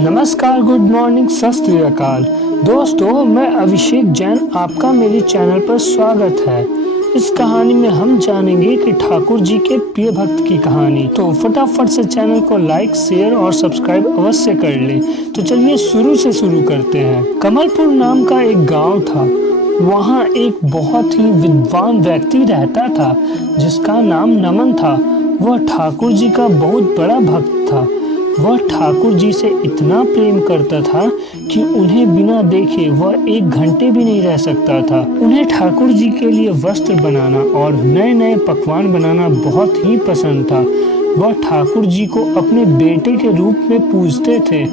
नमस्कार, good morning, सत श्री अकाल। दोस्तों, मैं अभिषेक जैन, आपका मेरे चैनल पर स्वागत है। इस कहानी में हम जानेंगे कि ठाकुर जी के प्रिय भक्त की कहानी। तो फटाफट से चैनल को लाइक, शेयर और सब्सक्राइब अवश्य कर लें। तो चलिए शुरू करते हैं। कमलपुर नाम का एक गांव था। वहाँ एक बहुत ही विद्वान व्यक्ति रहता था जिसका नाम नमन था। वह ठाकुर जी का बहुत बड़ा भक्त था। वह ठाकुर जी से इतना प्रेम करता था कि उन्हें बिना देखे वह एक घंटे भी नहीं रह सकता था। उन्हें ठाकुर जी के लिए वस्त्र बनाना और नए नए पकवान बनाना बहुत ही पसंद था। वह ठाकुर जी को अपने बेटे के रूप में पूजते थे।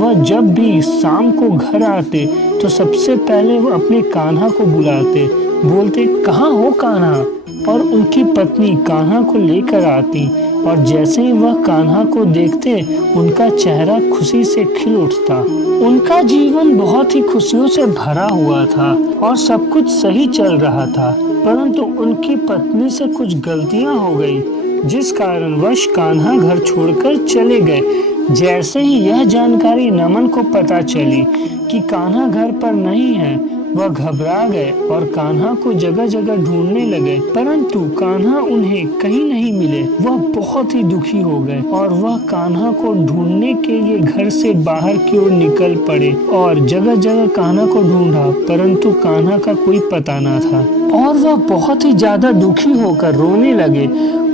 वह जब भी शाम को घर आते तो सबसे पहले वह अपने कान्हा को बुलाते, बोलते, "कहाँ हो कान्हा?" और उनकी पत्नी कान्हा को लेकर आती और जैसे ही वह कान्हा को देखते उनका चेहरा खुशी से खिल उठता। उनका जीवन बहुत ही खुशियों से भरा हुआ था और सब कुछ सही चल रहा था, परंतु उनकी पत्नी से कुछ गलतियां हो गई जिस कारणवश कान्हा घर छोड़कर चले गए। जैसे ही यह जानकारी नमन को पता चली कि कान्हा घर पर नहीं है, वह घबरा गए और कान्हा को जगह जगह ढूंढने लगे, परंतु कान्हा उन्हें कहीं नहीं मिले। वह बहुत ही दुखी हो गए और वह कान्हा को ढूंढने के लिए घर से बाहर की ओर निकल पड़े और जगह जगह कान्हा को ढूंढा, परंतु कान्हा का कोई पता न था और वह बहुत ही ज्यादा दुखी होकर रोने लगे।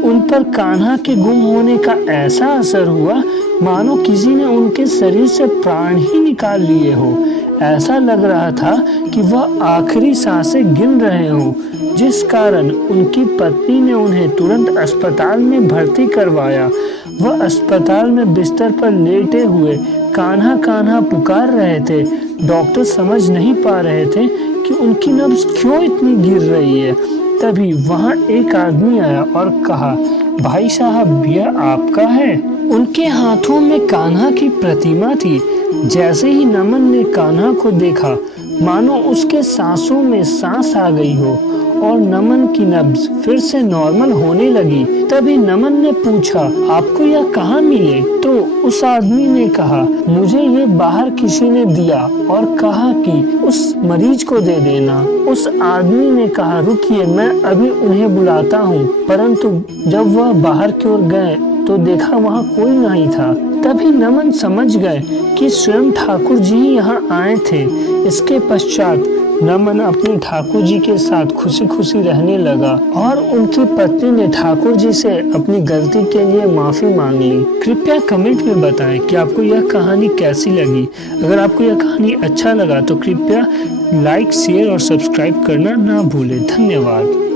उन पर कान्हा के गुम होने का ऐसा असर हुआ मानो किसी ने उनके शरीर से प्राण ही निकाल लिए हो। ऐसा लग रहा था कि वह आखिरी सांसें गिन रहे हो, जिस कारण उनकी पत्नी ने उन्हें तुरंत अस्पताल में भर्ती करवाया। वह अस्पताल में बिस्तर पर लेटे हुए कान्हा कान्हा पुकार रहे थे। डॉक्टर समझ नहीं पा रहे थे कि उनकी नब्ज क्यों इतनी गिर रही है। तभी वहां एक आदमी आया और कहा, "भाई साहब, यह आपका है?" उनके हाथों में कान्हा की प्रतिमा थी। जैसे ही नमन ने कान्हा को देखा मानो उसके सांसों में सांस आ गई हो और नमन की नब्ज फिर से नॉर्मल होने लगी। तभी नमन ने पूछा, "आपको यह कहाँ मिले?" तो उस आदमी ने कहा, "मुझे ये बाहर किसी ने दिया और कहा कि उस मरीज को दे देना।" उस आदमी ने कहा, "रुकिए, मैं अभी उन्हें बुलाता हूँ।" परंतु जब वह बाहर की ओर गए तो देखा वहाँ कोई नहीं था। तभी नमन समझ गए कि स्वयं ठाकुर जी ही यहाँ आए थे। इसके पश्चात नमन अपने ठाकुर जी के साथ खुशी खुशी रहने लगा और उनकी पत्नी ने ठाकुर जी से अपनी गलती के लिए माफी मांग ली। कृपया कमेंट में बताएं कि आपको यह कहानी कैसी लगी। अगर आपको यह कहानी अच्छा लगा तो कृपया लाइक, शेयर और सब्सक्राइब करना ना भूलें। धन्यवाद।